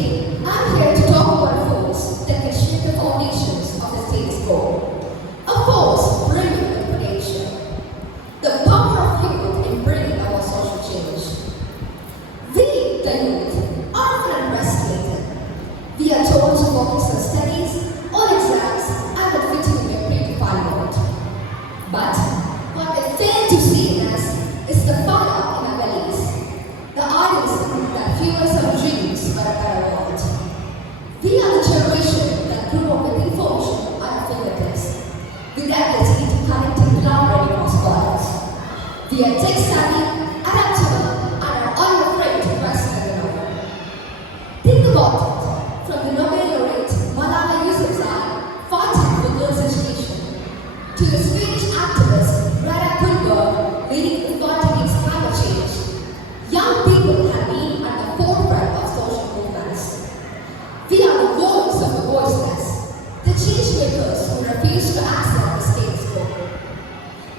Today, I'm here to talk about a force that can shift the foundations of the status quo. A force brimming with potential. The power of youth in bringing about social change. We, the youth, are often underestimated. We are told to focus on studies, on exams, and on fitting in a predefined mold. But what they fail to see in us is the fire in our bellies, the idealism that fuels our dreams for a better world. We are the generation that grew up with information at our fingertips, with the ability to connect and collaborate across borders. We are tech-savvy, adaptable, and are unafraid to question the norm. Think about it, from the Nobel laureate Malala Yousafzai fighting for girls' education, to the Swedish activist Greta Thunberg leading the fight against climate change. Young people have been at the forefront of social movements. We are the voice of the voiceless, the change makers who refuse to accept the status quo.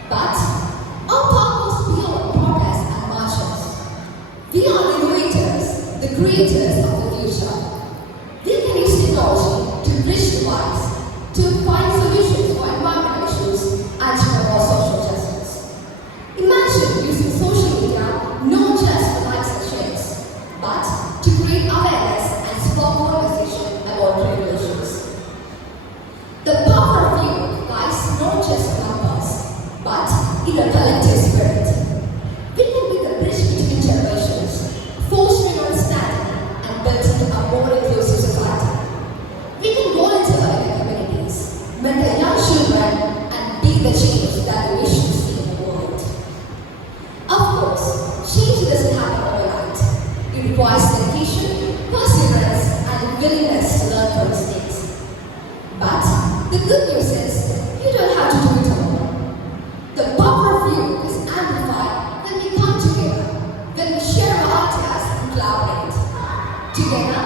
But our path goes beyond protests and marches. We are the innovators, the creators of the future. We can use technology to bridge divides, to find solutions for environmental issues, and to promote social justice. Imagine using social media not just for likes and shares, but to create awareness and spark conversation about real issues. The power of youth lies not just in numbers, but in a collective spirit. We can be the bridge between generations, fostering understanding and building a more inclusive society. We can volunteer in the communities, mentor young children, and be the change that we wish to see in the world. Of course, change doesn't happen overnight. It requires dedication, perseverance, and willingness to learn from mistakes. But the good news is, you don't have to do it alone. The power of youth is amplified when we come together, when we share our ideas and collaborate. Together,